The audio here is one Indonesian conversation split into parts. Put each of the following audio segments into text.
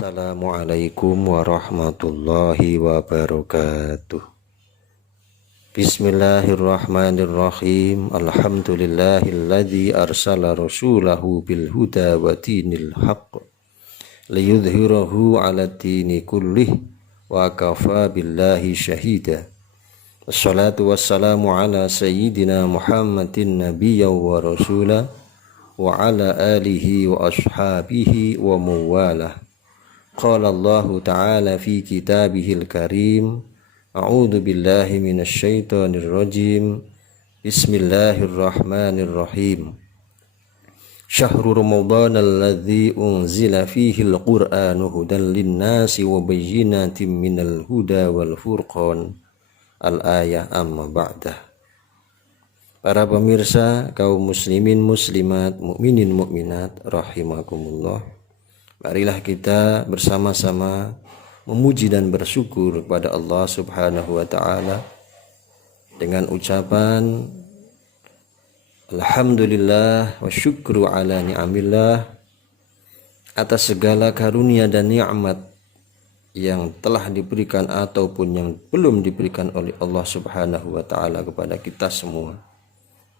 Assalamualaikum warahmatullahi wabarakatuh. Bismillahirrahmanirrahim. Alhamdulillahilladzi arsala rasulahu bil huda wa dinil haqq liyudhhirahu 'ala dini kullih wa kafa billahi syahida. Wassalatu wassalamu ala sayyidina Muhammadin nabiyyan wa rasulah wa ala alihi wa ashabihi wa mawalah. Qala Allah Ta'ala fi kitabihil karim. A'udzu billahi minasy syaithanir rajim. Bismillahirrahmanirrahim. Syahrul Ramadan alladzi unzila fihi al-Qur'anu hudan lin-nasi wa bayyinatin minal huda wal furqan. Al-ayah amma ba'dah. Para pemirsa, kaum muslimin muslimat, mukminin mukminat rahimakumullah. Marilah kita bersama-sama memuji dan bersyukur kepada Allah Subhanahu wa taala dengan ucapan alhamdulillah wa syukru ala ni'amillah, atas segala karunia dan nikmat yang telah diberikan ataupun yang belum diberikan oleh Allah Subhanahu wa taala kepada kita semua,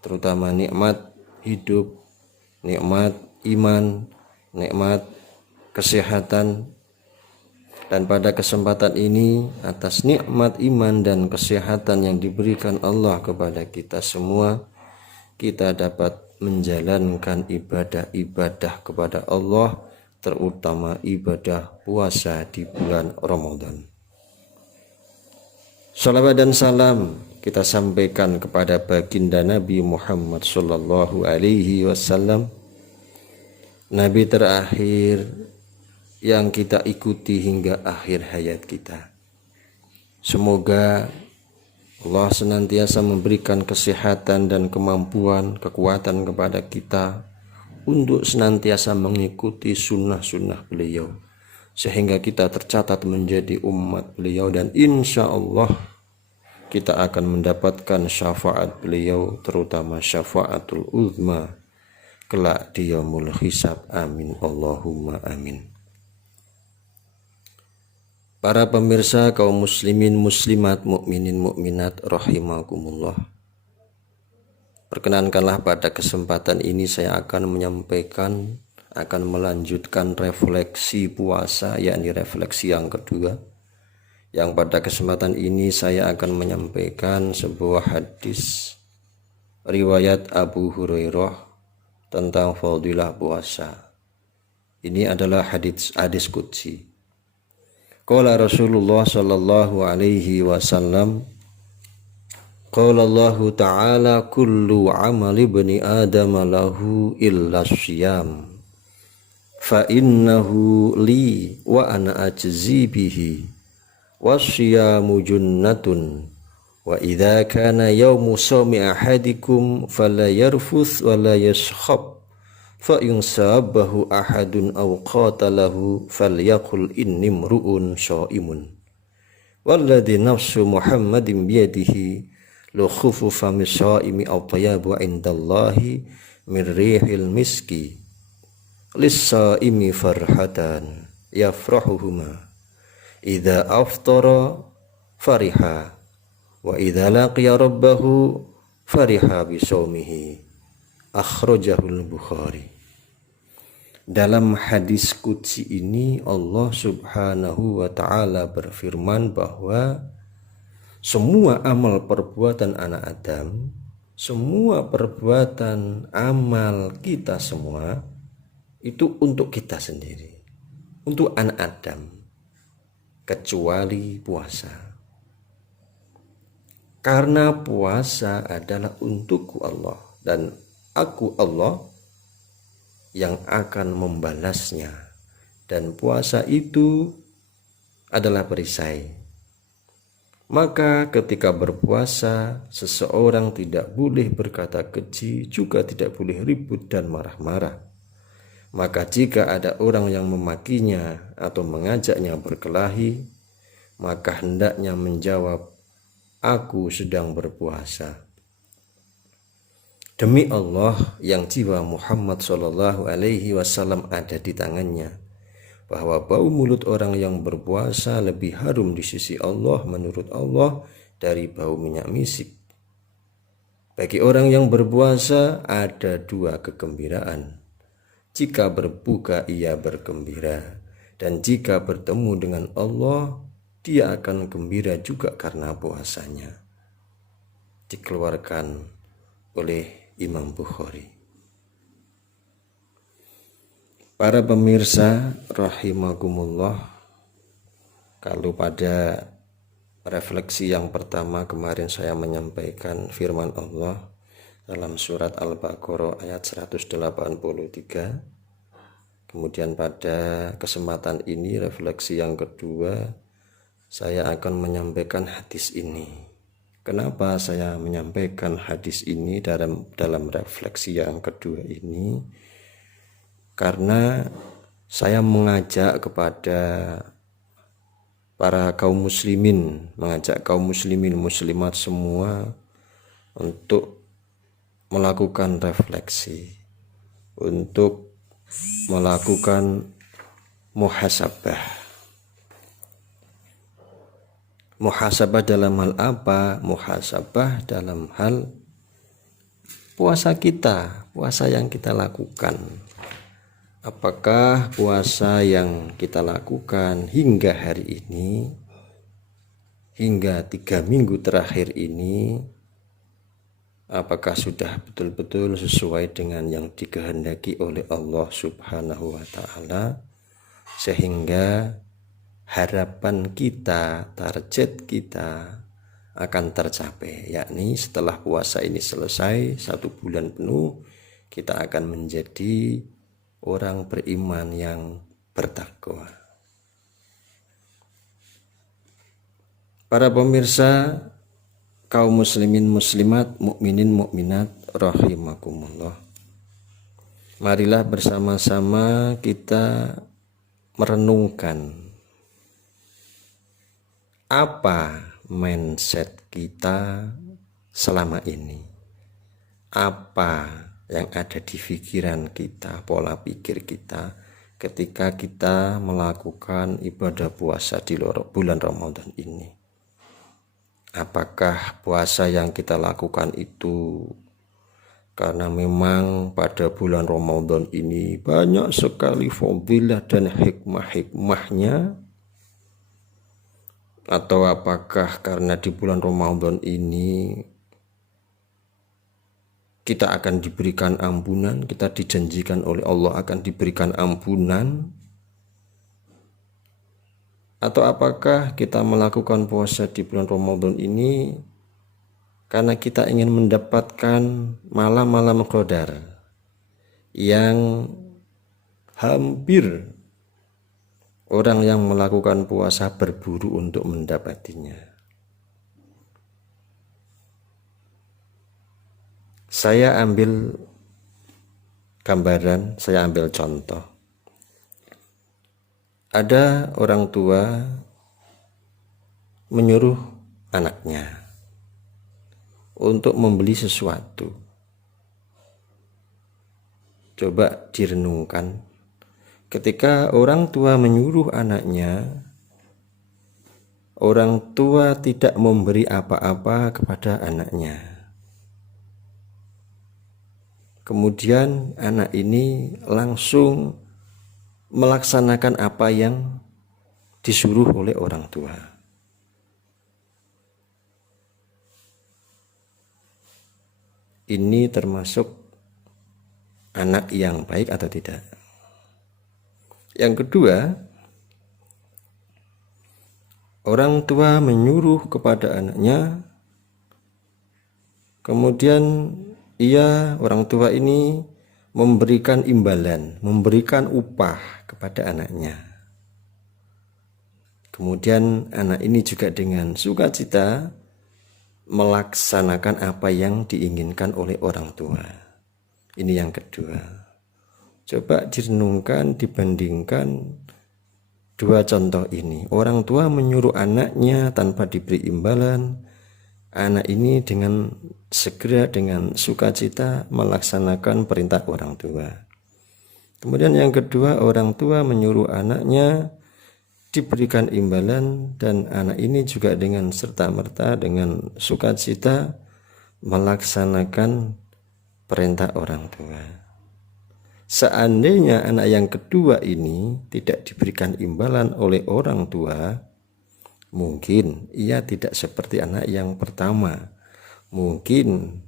terutama nikmat hidup, nikmat iman, nikmat kesehatan. Dan pada kesempatan ini, atas nikmat iman dan kesehatan yang diberikan Allah kepada kita semua, kita dapat menjalankan ibadah-ibadah kepada Allah, terutama ibadah puasa di bulan Ramadan. Salawat dan salam kita sampaikan kepada baginda Nabi Muhammad sallallahu alaihi wasallam, Nabi terakhir yang kita ikuti hingga akhir hayat kita. Semoga Allah senantiasa memberikan kesehatan dan kemampuan, kekuatan kepada kita untuk senantiasa mengikuti sunnah-sunnah beliau, sehingga kita tercatat menjadi umat beliau, dan insya Allah kita akan mendapatkan syafaat beliau, terutama syafaatul uzma kelak di yaumul hisab. Amin Allahumma amin. Para pemirsa, kaum muslimin muslimat, mukminin mukminat rahimakumullah. Perkenankanlah pada kesempatan ini saya akan melanjutkan refleksi puasa, yakni refleksi yang kedua. Yang pada kesempatan ini saya akan menyampaikan sebuah hadis riwayat Abu Hurairah tentang fadilah puasa. Ini adalah hadis qudsi. Qala Rasulullah sallallahu alaihi wasallam, qala Allah Ta'ala, kullu amali ibni Adam lahu illa syiyam, fa innahu li wa ana ajzi bihi, wasyiyamu junnatun, wa idza kana yaumu sawmi ahadikum fala yarfuth wa la yaskhab, fa in sabahu ahadun aw qatalahu falyaqul inni mru'un shaimun, walladhi nafsu Muhammadin biyadihi lu khufu fami shaimi aw tayabu indallahi min rihil miski lis-saimi farhatan yafrahuhuma idza aftara fariha wa idza laqiya rabbahu fariha bi shaumihi. Akhrajahul Bukhari. Dalam hadis qudsi ini Allah Subhanahu wa ta'ala berfirman bahwa semua amal perbuatan anak Adam, semua perbuatan amal kita semua itu untuk kita sendiri, untuk anak Adam, kecuali puasa. Karena puasa adalah untukku Allah, dan aku Allah yang akan membalasnya, dan puasa itu adalah perisai. Maka ketika berpuasa, seseorang tidak boleh berkata keji, juga tidak boleh ribut dan marah-marah. Maka jika ada orang yang memakinya atau mengajaknya berkelahi, maka hendaknya menjawab, aku sedang berpuasa. Demi Allah yang jiwa Muhammad SAW ada di tangannya, bahwa bau mulut orang yang berpuasa lebih harum di sisi Allah menurut Allah dari bau minyak misik. Bagi orang yang berpuasa ada dua kegembiraan. Jika berbuka ia bergembira, dan jika bertemu dengan Allah dia akan gembira juga karena puasanya. Dikeluarkan oleh Imam Bukhari. Para pemirsa rahimakumullah, kalau pada refleksi yang pertama kemarin saya menyampaikan firman Allah dalam surat Al-Baqarah ayat 183. Kemudian pada kesempatan ini refleksi yang kedua saya akan menyampaikan hadis ini. Kenapa saya menyampaikan hadis ini dalam refleksi yang kedua ini? Karena saya mengajak kepada para kaum muslimin, mengajak kaum muslimin muslimat semua untuk melakukan refleksi, untuk melakukan muhasabah. Muhasabah dalam hal apa? Muhasabah dalam hal puasa kita, puasa yang kita lakukan. Apakah puasa yang kita lakukan hingga hari ini, hingga 3 minggu terakhir ini, apakah sudah betul-betul sesuai dengan yang dikehendaki oleh Allah Subhanahu wa Ta'ala, sehingga harapan kita, target kita akan tercapai, yakni setelah puasa ini selesai 1 bulan penuh kita akan menjadi orang beriman yang bertakwa. Para pemirsa, kaum muslimin muslimat, mukminin mukminat rahimakumullah, marilah bersama-sama kita merenungkan apa mindset kita selama ini, apa yang ada di pikiran kita, pola pikir kita ketika kita melakukan ibadah puasa di bulan Ramadan ini. Apakah puasa yang kita lakukan itu karena memang pada bulan Ramadan ini banyak sekali fadilah dan hikmah-hikmahnya, atau apakah karena di bulan Ramadan ini kita akan diberikan ampunan, kita dijanjikan oleh Allah akan diberikan ampunan, atau apakah kita melakukan puasa di bulan Ramadan ini karena kita ingin mendapatkan malam-malam qadar yang hampir orang yang melakukan puasa berburu untuk mendapatinya. Saya ambil gambaran, saya ambil contoh. Ada orang tua menyuruh anaknya untuk membeli sesuatu. Coba direnungkan, ketika orang tua menyuruh anaknya, orang tua tidak memberi apa-apa kepada anaknya. Kemudian anak ini langsung melaksanakan apa yang disuruh oleh orang tua. Ini termasuk anak yang baik atau tidak? Yang kedua, orang tua menyuruh kepada anaknya, kemudian orang tua ini memberikan imbalan, memberikan upah kepada anaknya. Kemudian anak ini juga dengan sukacita melaksanakan apa yang diinginkan oleh orang tua. Ini yang kedua. Coba direnungkan, dibandingkan dua contoh ini. Orang tua menyuruh anaknya tanpa diberi imbalan, anak ini dengan segera dengan sukacita melaksanakan perintah orang tua. Kemudian yang kedua, orang tua menyuruh anaknya diberikan imbalan dan anak ini juga dengan serta-merta dengan sukacita melaksanakan perintah orang tua. Seandainya anak yang kedua ini tidak diberikan imbalan oleh orang tua, mungkin ia tidak seperti anak yang pertama. Mungkin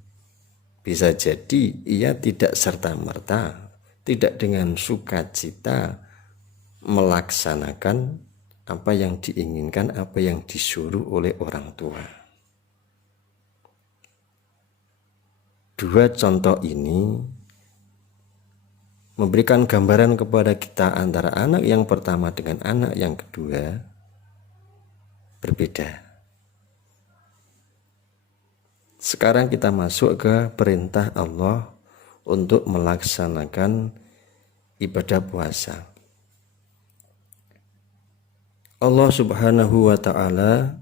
bisa jadi ia tidak serta-merta, tidak dengan sukacita melaksanakan apa yang diinginkan, apa yang disuruh oleh orang tua. Dua contoh ini memberikan gambaran kepada kita antara anak yang pertama dengan anak yang kedua berbeda. Sekarang kita masuk ke perintah Allah untuk melaksanakan ibadah puasa. Allah Subhanahu wa ta'ala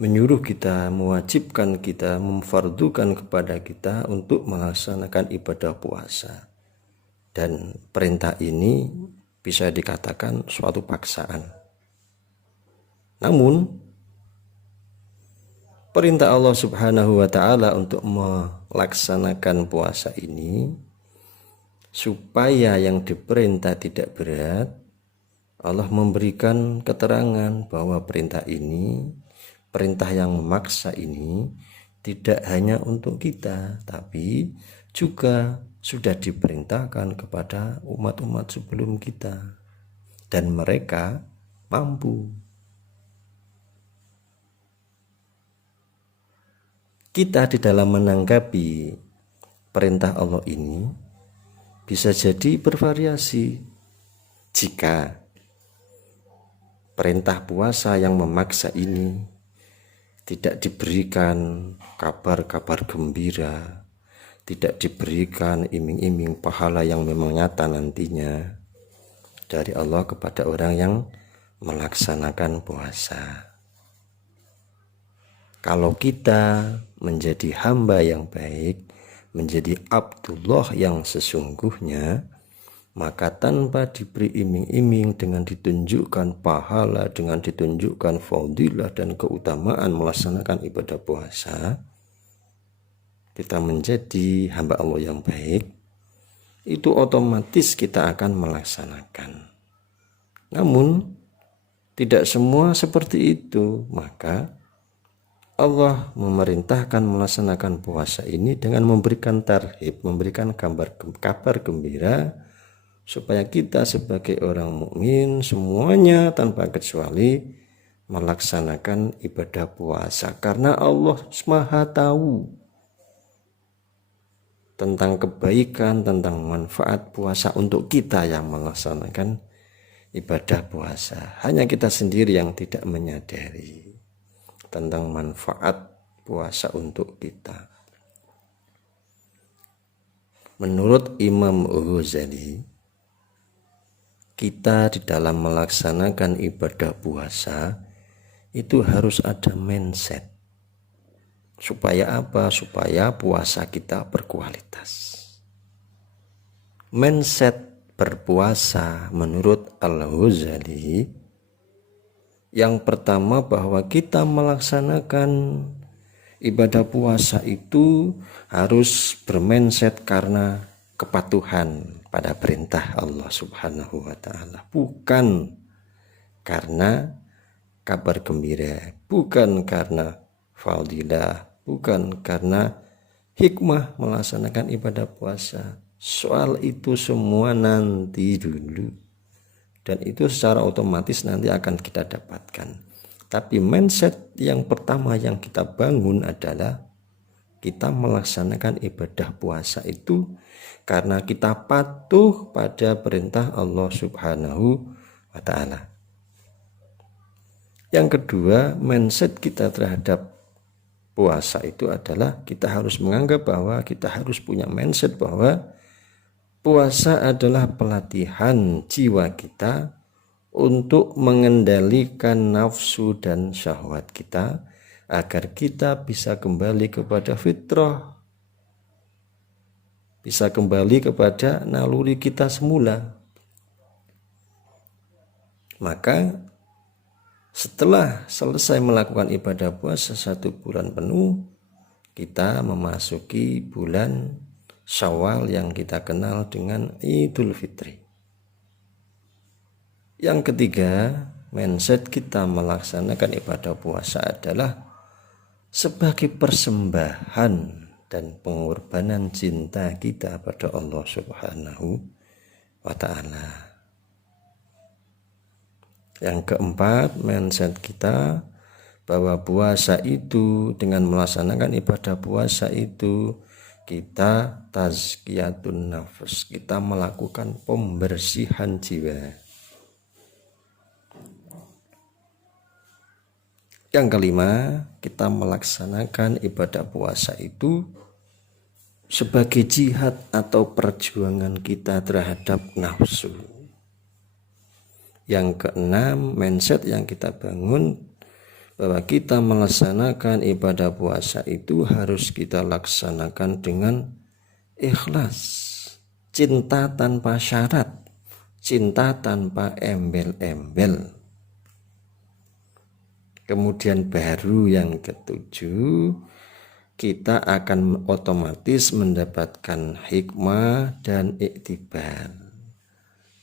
menyuruh kita, mewajibkan kita, memfardukan kepada kita untuk melaksanakan ibadah puasa. Dan perintah ini bisa dikatakan suatu paksaan. Namun perintah Allah Subhanahu wa ta'ala untuk melaksanakan puasa ini supaya yang diperintah tidak berat, Allah memberikan keterangan bahwa perintah ini, perintah yang memaksa ini tidak hanya untuk kita, tapi juga sudah diperintahkan kepada umat-umat sebelum kita dan mereka mampu. Kita di dalam menanggapi perintah Allah ini bisa jadi bervariasi. Jika perintah puasa yang memaksa ini tidak diberikan kabar-kabar gembira, tidak diberikan iming-iming pahala yang memang nyata nantinya dari Allah kepada orang yang melaksanakan puasa. Kalau kita menjadi hamba yang baik, menjadi Abdullah yang sesungguhnya, maka tanpa diberi iming-iming dengan ditunjukkan pahala, dengan ditunjukkan fadilah dan keutamaan melaksanakan ibadah puasa, kita menjadi hamba Allah yang baik, itu otomatis kita akan melaksanakan. Namun tidak semua seperti itu, maka Allah memerintahkan melaksanakan puasa ini dengan memberikan tarhib, memberikan kabar gembira supaya kita sebagai orang mukmin semuanya tanpa kecuali melaksanakan ibadah puasa, karena Allah Maha tahu tentang kebaikan, tentang manfaat puasa untuk kita yang melaksanakan ibadah puasa. Hanya kita sendiri yang tidak menyadari tentang manfaat puasa untuk kita. Menurut Imam Ghazali, kita di dalam melaksanakan ibadah puasa itu harus ada mindset. Supaya apa? Supaya puasa kita berkualitas. Mindset berpuasa menurut Al-Ghazali, yang pertama bahwa kita melaksanakan ibadah puasa itu harus bermindset karena kepatuhan pada perintah Allah Subhanahu wa ta'ala, bukan karena kabar gembira, bukan karena fadilah, bukan karena hikmah melaksanakan ibadah puasa. Soal itu semua nanti dulu, dan itu secara otomatis nanti akan kita dapatkan. Tapi mindset yang pertama yang kita bangun adalah kita melaksanakan ibadah puasa itu karena kita patuh pada perintah Allah Subhanahu wa ta'ala. Yang kedua, mindset kita terhadap puasa itu adalah kita harus menganggap bahwa kita harus punya mindset bahwa puasa adalah pelatihan jiwa kita untuk mengendalikan nafsu dan syahwat kita agar kita bisa kembali kepada fitrah. bisa kembali kepada naluri kita semula. Maka setelah selesai melakukan ibadah puasa 1 bulan penuh, kita memasuki bulan Syawal yang kita kenal dengan Idul Fitri. Yang ketiga, mindset kita melaksanakan ibadah puasa adalah sebagai persembahan dan pengorbanan cinta kita pada Allah Subhanahu wa Ta'ala. Yang keempat, mindset kita bahwa puasa itu, dengan melaksanakan ibadah puasa itu, kita tazkiyatun nafs, kita melakukan pembersihan jiwa. Yang kelima, kita melaksanakan ibadah puasa itu sebagai jihad atau perjuangan kita terhadap nafsu. Yang keenam, mindset yang kita bangun bahwa kita melaksanakan ibadah puasa itu harus kita laksanakan dengan ikhlas, cinta tanpa syarat, cinta tanpa embel-embel. Kemudian baru yang ketujuh, kita akan otomatis mendapatkan hikmah dan iktibar.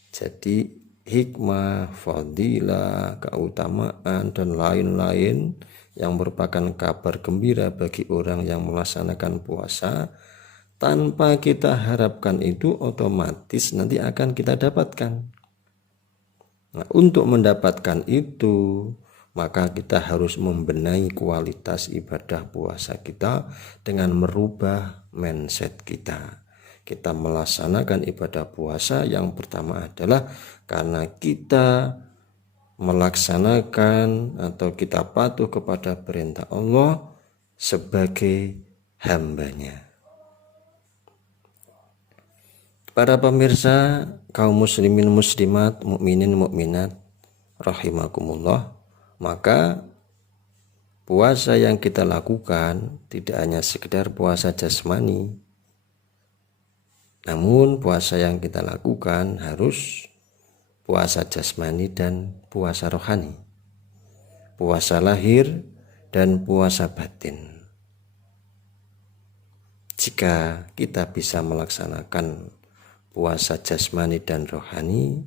Jadi hikmah, fadilah, keutamaan, dan lain-lain yang merupakan kabar gembira bagi orang yang melaksanakan puasa, tanpa kita harapkan itu otomatis nanti akan kita dapatkan. Nah, untuk mendapatkan itu, maka kita harus membenahi kualitas ibadah puasa kita dengan merubah mindset kita. Kita melaksanakan ibadah puasa yang pertama adalah karena kita melaksanakan atau kita patuh kepada perintah Allah sebagai hambanya. Para pemirsa, kaum muslimin muslimat, mukminin mukminat rahimakumullah, maka puasa yang kita lakukan tidak hanya sekedar puasa jasmani, namun puasa yang kita lakukan harus puasa jasmani dan puasa rohani, puasa lahir dan puasa batin. Jika kita bisa melaksanakan puasa jasmani dan rohani,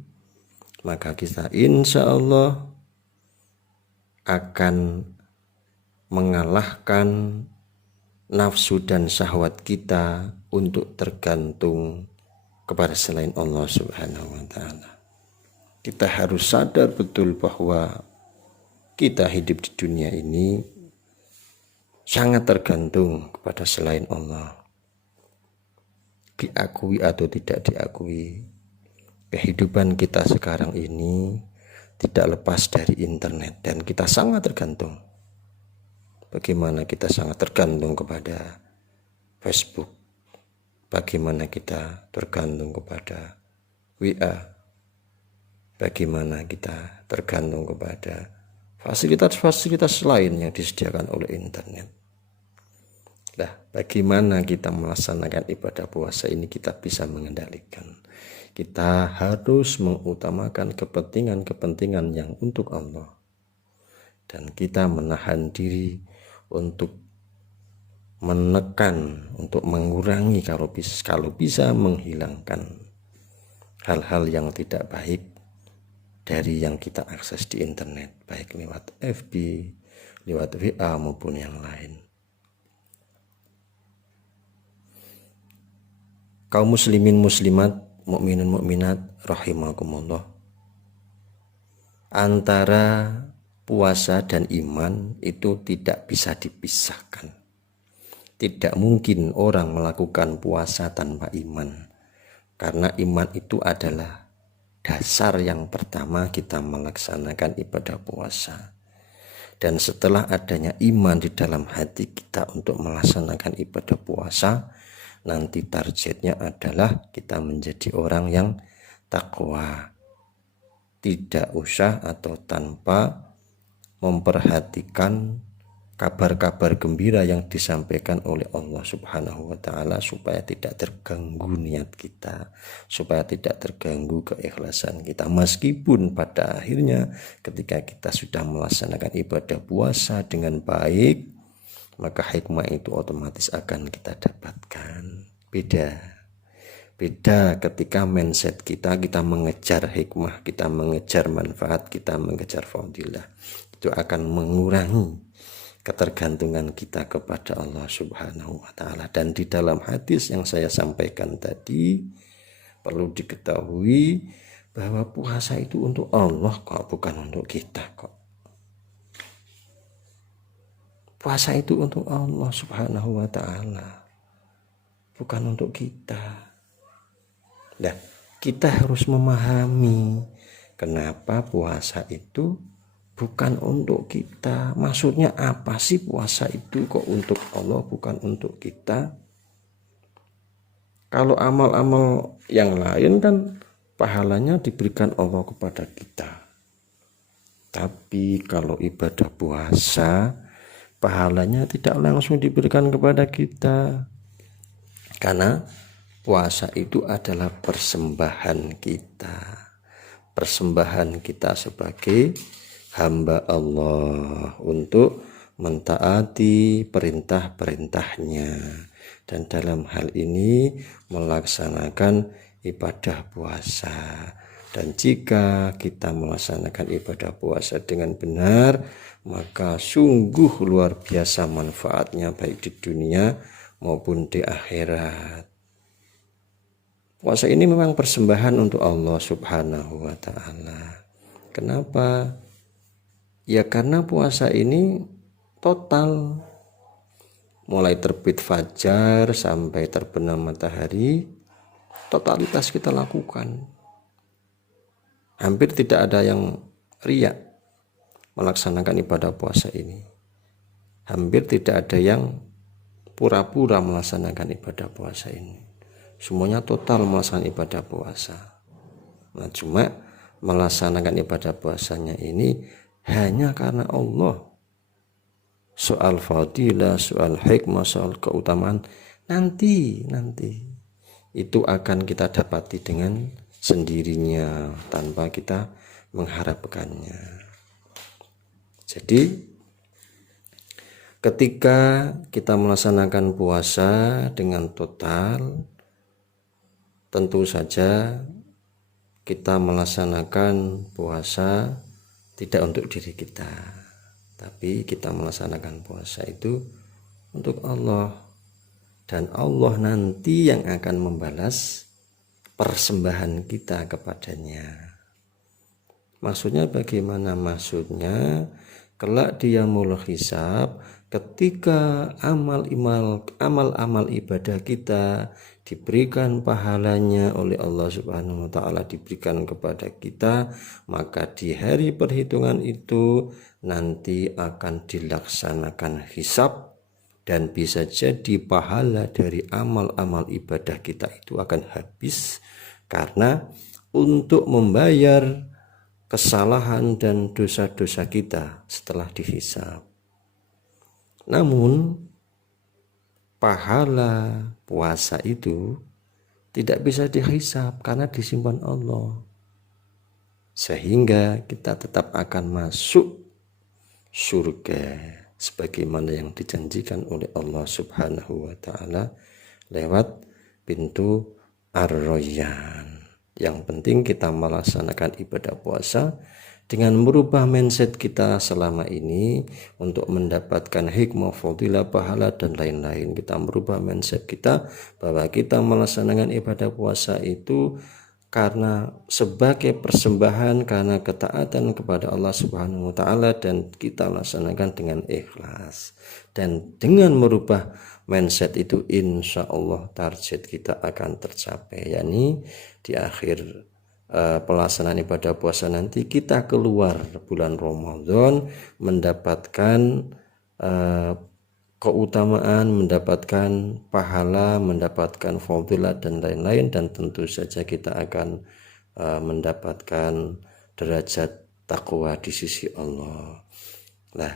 maka kita insya Allah akan mengalahkan nafsu dan syahwat kita untuk tergantung kepada selain Allah Subhanahu wa Ta'ala. Kita harus sadar betul bahwa kita hidup di dunia ini sangat tergantung kepada selain Allah. Diakui atau tidak diakui, kehidupan kita sekarang ini tidak lepas dari internet, dan kita sangat tergantung. Bagaimana kita sangat tergantung kepada Facebook, bagaimana kita tergantung kepada WA, bagaimana kita tergantung kepada fasilitas-fasilitas lain yang disediakan oleh internet. Nah, bagaimana kita melaksanakan ibadah puasa ini kita bisa mengendalikan. Kita harus mengutamakan kepentingan-kepentingan yang untuk Allah, dan kita menahan diri untuk menekan, untuk mengurangi, kalau bisa menghilangkan hal-hal yang tidak baik dari yang kita akses di internet, baik lewat FB, lewat WA maupun yang lain. Kaum muslimin muslimat, mukminin mukminat rahimakumullah, antara puasa dan iman itu tidak bisa dipisahkan. Tidak mungkin orang melakukan puasa tanpa iman, karena iman itu adalah dasar yang pertama kita melaksanakan ibadah puasa. Dan setelah adanya iman di dalam hati kita untuk melaksanakan ibadah puasa, nanti targetnya adalah kita menjadi orang yang takwa, tidak usah atau tanpa memperhatikan kabar-kabar gembira yang disampaikan oleh Allah Subhanahu wa taala supaya tidak terganggu niat kita, supaya tidak terganggu keikhlasan kita. Meskipun pada akhirnya ketika kita sudah melaksanakan ibadah puasa dengan baik, maka hikmah itu otomatis akan kita dapatkan. Beda ketika mindset kita mengejar hikmah, kita mengejar manfaat, kita mengejar fadilah. Itu akan mengurangi ketergantungan kita kepada Allah Subhanahu wa taala. Dan di dalam hadis yang saya sampaikan tadi perlu diketahui bahwa puasa itu untuk Allah kok, bukan untuk kita kok. Puasa itu untuk Allah Subhanahu wa taala, bukan untuk kita. Nah, kita harus memahami kenapa puasa itu bukan untuk kita. Maksudnya apa sih puasa itu kok untuk Allah bukan untuk kita? Kalau amal-amal yang lain kan pahalanya diberikan Allah kepada kita. Tapi kalau ibadah puasa pahalanya tidak langsung diberikan kepada kita. Karena puasa itu adalah persembahan kita. Persembahan kita sebagai hamba Allah untuk mentaati perintah-perintahnya, dan dalam hal ini melaksanakan ibadah puasa. Dan jika kita melaksanakan ibadah puasa dengan benar, maka sungguh luar biasa manfaatnya baik di dunia maupun di akhirat. Puasa ini memang persembahan untuk Allah Subhanahu wa taala. Kenapa? Ya karena puasa ini total, mulai terbit fajar sampai terbenam matahari, totalitas kita lakukan. Hampir tidak ada yang riya melaksanakan ibadah puasa ini. Hampir tidak ada yang pura-pura melaksanakan ibadah puasa ini. Semuanya total melaksanakan ibadah puasa. Nah, cuma melaksanakan ibadah puasanya ini hanya karena Allah. Soal fadilah, soal hikmah, soal keutamaan nanti itu akan kita dapati dengan sendirinya tanpa kita mengharapkannya. Jadi ketika kita melaksanakan puasa dengan total, tentu saja kita melaksanakan puasa tidak untuk diri kita, tapi kita melaksanakan puasa itu untuk Allah, dan Allah nanti yang akan membalas persembahan kita kepadanya. Maksudnya bagaimana? Maksudnya kelak di yaumul hisab, ketika amal-amal ibadah kita diberikan pahalanya oleh Allah Subhanahu wa taala, diberikan kepada kita, maka di hari perhitungan itu nanti akan dilaksanakan hisab, dan bisa jadi pahala dari amal-amal ibadah kita itu akan habis karena untuk membayar kesalahan dan dosa-dosa kita setelah dihisab. Namun pahala puasa itu tidak bisa dihisab karena disimpan Allah, sehingga kita tetap akan masuk surga sebagaimana yang dijanjikan oleh Allah Subhanahu wa taala lewat pintu Ar-Rayyan. Yang penting kita melaksanakan ibadah puasa dengan merubah mindset kita selama ini untuk mendapatkan hikmah, fadilah, pahala dan lain-lain. Kita merubah mindset kita bahwa kita melaksanakan ibadah puasa itu karena sebagai persembahan, karena ketaatan kepada Allah Subhanahu wa taala, dan kita laksanakan dengan ikhlas. Dan dengan merubah mindset itu insya Allah target kita akan tercapai, yakni di akhir pelaksanaan ibadah puasa nanti kita keluar bulan Ramadan mendapatkan keutamaan, mendapatkan pahala, mendapatkan fadilah dan lain-lain, dan tentu saja kita akan mendapatkan derajat takwa di sisi Allah. Nah,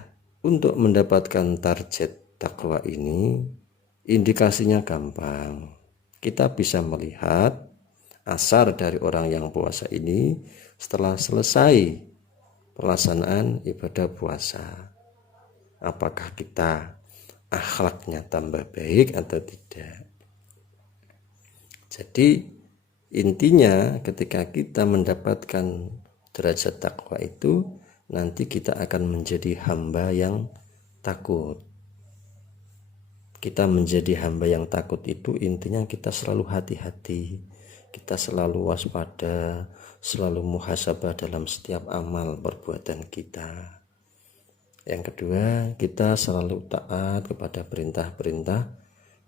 Untuk mendapatkan target takwa ini, indikasinya gampang. Kita bisa melihat asar dari orang yang puasa ini setelah selesai pelaksanaan ibadah puasa. Apakah kita akhlaknya tambah baik atau tidak? Jadi intinya ketika kita mendapatkan derajat takwa itu, nanti kita akan menjadi hamba yang takut. Kita menjadi hamba yang takut itu intinya kita selalu hati-hati, kita selalu waspada, selalu muhasabah dalam setiap amal perbuatan kita. Yang kedua, kita selalu taat kepada perintah-perintah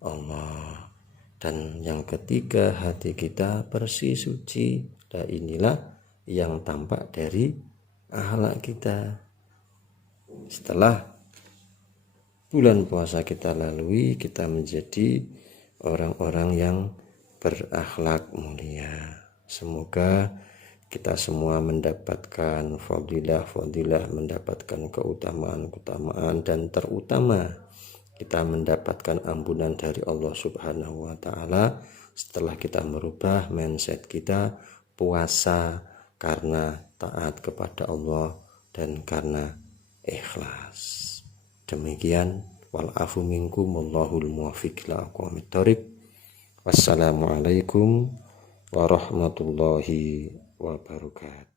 Allah. Dan yang ketiga, hati kita bersih suci. Dan inilah yang tampak dari akhlak kita. Setelah bulan puasa kita lalui, kita menjadi orang-orang yang berakhlak mulia. Semoga kita semua mendapatkan fadilah-fadilah, mendapatkan keutamaan-keutamaan, dan terutama kita mendapatkan ampunan dari Allah Subhanahu wa Ta'ala setelah kita merubah mindset kita puasa karena taat kepada Allah dan karena ikhlas. Demikian, wal afu minkum wallahul muwaffiq ila aqwamit thoriq. Wassalamualaikum warahmatullahi wabarakatuh.